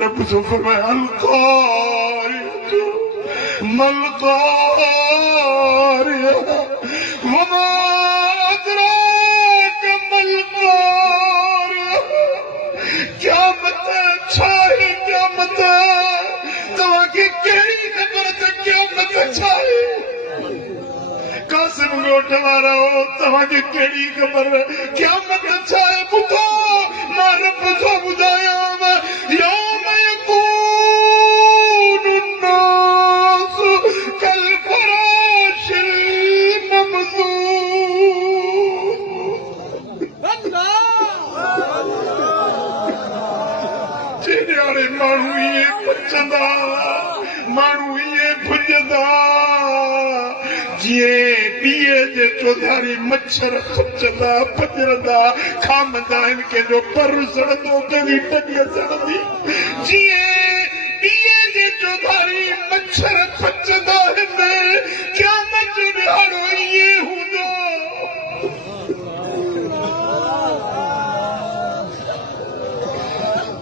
रब सो फरमाया अलकारियतु मलकारिया वमा अदराका मलकारिया। क़यामत छाई क़यामत तव्हांखे कहिड़ी ख़बर त क़यामत छाई। कासिम ॻोठ वारा हो तव्हांखे कहिड़ी ख़बर क़यामत छाए। ॿुधो मां रब थो ॿुधायांव यौम यकूनु الناس كالفراش المبثوث। जेड़े माण्हू इहे पचंदा माण्हू इहे भुञंदा जीअं ॾींहं जे चौधारी मच्छर पचंदा पचरंदा खामंदा आहिनि कंहिंजो पर सड़ंदो कंहिंजी टंगीअ सड़ंदी जीअं ॾींहं जे चौधारी मच्छर पचंदा आहिनि क़यामत जो ॾियारो इएं हूंदो।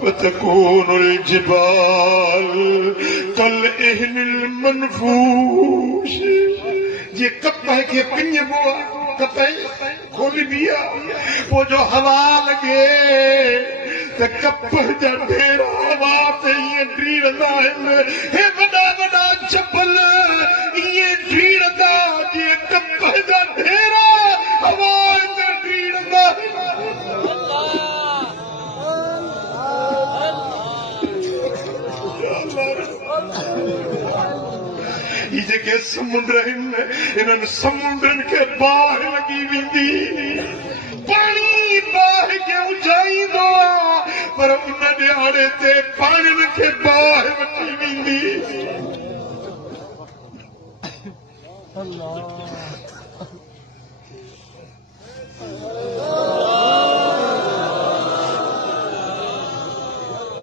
وتكون الجبال كالعهن المنفوش। जे कपह खे पिञबो आहे कपह खोलबी आहे पोइ जो हवा लॻे त कपह जा ढेरा हवा ते ईअं ड्रीरंदा आहिनि। हे वॾा वॾा जबल ईअं ड्रीरंदा जीअं कपह जा ढेरा हवा ते ड्रीरंदा ये जेके समुंड आहिनि इन्हनि समुंडनि खे बाहि लॻी वेंदी पाणी बाहि खे उजाईंदो आहे पर उन ॾियारे ते पाणियुनि खे बाहि वठी वेंदी। अल्लाह